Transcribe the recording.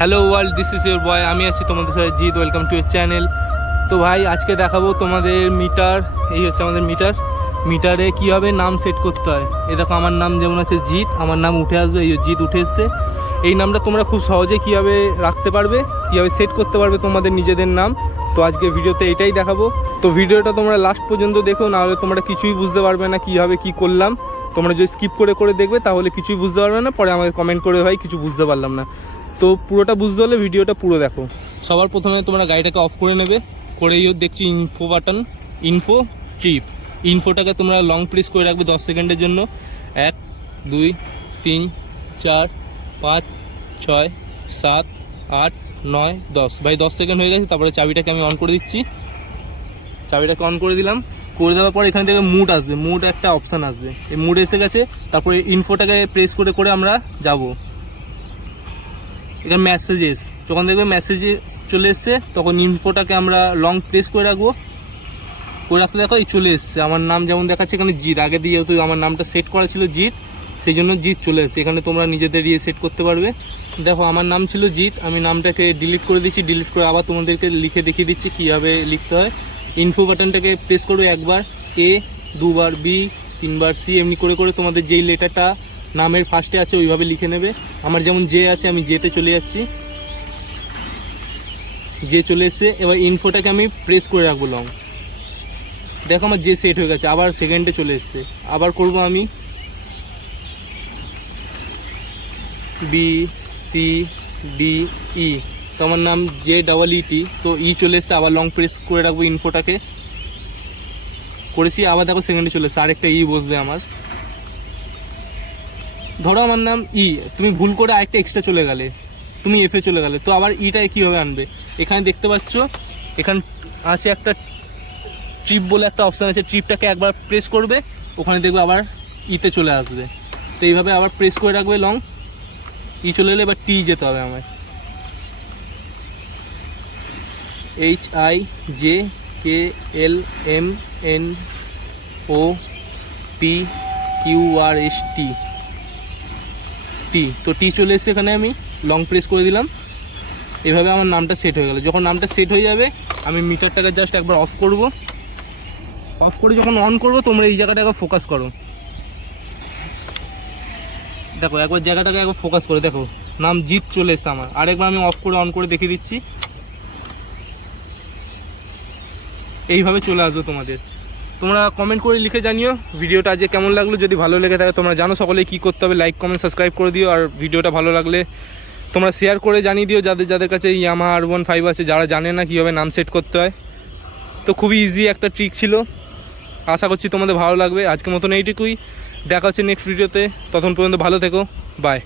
Hello world, this is your বয়। আমি আছি তোমাদের সাথে Jeet. Welcome to your channel. তো ভাই আজকে দেখাবো তোমাদের মিটার। এই হচ্ছে আমাদের মিটারে কীভাবে নাম সেট করতে হয়। এই দেখো আমার নাম যেমন আছে জিৎ, আমার নাম উঠে আসবে, এই জিৎ উঠে এসছে। এই নামটা তোমরা খুব সহজে কীভাবে রাখতে পারবে, কীভাবে সেট করতে পারবে তোমাদের নিজেদের নাম। তো আজকে ভিডিওতে এটাই দেখাবো। তো ভিডিওটা তোমরা লাস্ট পর্যন্ত দেখো, নাহলে তোমরা কিছুই বুঝতে পারবে না কীভাবে কী করলাম। তোমরা যদি স্কিপ করে দেখবে তাহলে কিছুই বুঝতে পারবে না, পরে আমাকে কমেন্ট করে ভাই কিছু বুঝতে পারলাম না। তো পুরোটা বুঝতে হলে ভিডিওটা পুরো দেখো। সবার প্রথমে তোমরা গাড়িটাকে অফ করে নেবে, করেই দেখছি ইনফো বাটন, ইনফো ট্রিপ। ইনফোটাকে তোমরা লং প্রেস করে রাখবে 10 সেকেন্ডের জন্য। 1 2 3 4 5 6 7 8 9 10। ভাই 10 সেকেন্ড হয়ে গেছে। তারপরে চাবিটাকে আমি অন করে দিচ্ছি। চাবিটাকে অন করে দিলাম। করে দেওয়ার পর এখান থেকে মুড আসবে, মুড একটা অপশান আসবে। এই মুড এসে গেছে। তারপরে ইনফোটাকে প্রেস করে আমরা যাব। এখানে মেসেজেস, যখন দেখবে মেসেজে চলে এসছে তখন ইনফোটাকে আমরা লং প্রেস করে রাখবো। করে রাখতে দেখো এই চলে এসছে। আমার নাম যেমন দেখাচ্ছে এখানে জিৎ, আগে দিয়ে যেহেতু আমার নামটা সেট করা ছিল জিৎ, সেই জন্য জিৎ চলে এসছে। এখানে তোমরা নিজেদের সেট করতে পারবে। দেখো আমার নাম ছিল জিৎ, আমি নামটাকে ডিলিট করে দিচ্ছি। ডিলিট করে আবার তোমাদেরকে লিখে দেখিয়ে দিচ্ছি কীভাবে লিখতে হয়। ইনফো বাটনটাকে প্রেস করবে একবার, এ দুবার, বি তিনবার, সি, এমনি করে তোমাদের যেই লেটারটা নামের ফার্স্টে আছে ওইভাবে লিখে নেবে। আমার যেমন জে আছে, আমি জেতে চলে যাচ্ছি। জে চলে এসছে। এবার ইনফোটাকে আমি প্রেস করে রাখবো লং। দেখো আমার জে সেট হয়ে গেছে, আবার সেকেন্ডে চলে এসছে। আবার করব আমি বি সি ডি ই, তো আমার নাম জে ডাবল ইটি, তো ই চলে এসছে। আবার লং প্রেস করে রাখবো ইনফোটাকে, করেছি। আবার দেখো সেকেন্ডে চলে এসছে, আরেকটা ই বসবে আমার। ধরো আমার নাম ই, তুমি ভুল করে আরেকটা এক্সট্রা চলে গেলে, তুমি এফে চলে গেলে, তো আবার ইটাই কীভাবে আনবে। এখানে দেখতে পাচ্ছ এখানে আছে একটা ট্রিপ বলে একটা অপশান আছে। ট্রিপটাকে একবার প্রেস করবে, ওখানে দেখবে আবার ইতে চলে আসবে। তো এইভাবে আবার প্রেস করে রাখবে লং, ই চলে এলে এবার টি যেতে হবে আমার। HIJKLMNOPQRST, টি। তো টি চলে এসছে, এখানে আমি লং প্রেস করে দিলাম। এভাবে আমার নামটা সেট হয়ে গেল। যখন নামটা সেট হয়ে যাবে আমি মিটারটাকে জাস্ট একবার অফ করব। অফ করে যখন অন করব তোমরা এই জায়গাটাকে ফোকাস করো। দেখো একবার জায়গাটাকে একবার ফোকাস করে দেখো, নাম জিৎ চলে এসছে আমার। আরেকবার আমি অফ করে অন করে দেখিয়ে দিচ্ছি। এইভাবে চলে আসবে তোমাদের। তোমরা কমেন্ট করে লিখে জানিও ভিডিওটা আজকে কেমন লাগলো। যদি ভালো লেগে থাকে তোমরা জানো সকলে কী করতে হবে, লাইক কমেন্ট সাবস্ক্রাইব করে দিও। আর ভিডিওটা ভালো লাগলে তোমরা শেয়ার করে জানিয়ে দিও যাদের কাছে ইয়ামাহা R15 আছে, যারা জানে না কীভাবে নাম সেট করতে হয়। তো খুবই ইজি একটা ট্রিক ছিল। আশা করছি তোমাদের ভালো লাগবে। আজকের মতন এইটুকুই, দেখা হচ্ছে নেক্সট ভিডিওতে। ততক্ষণ পর্যন্ত ভালো থেকো, বাই।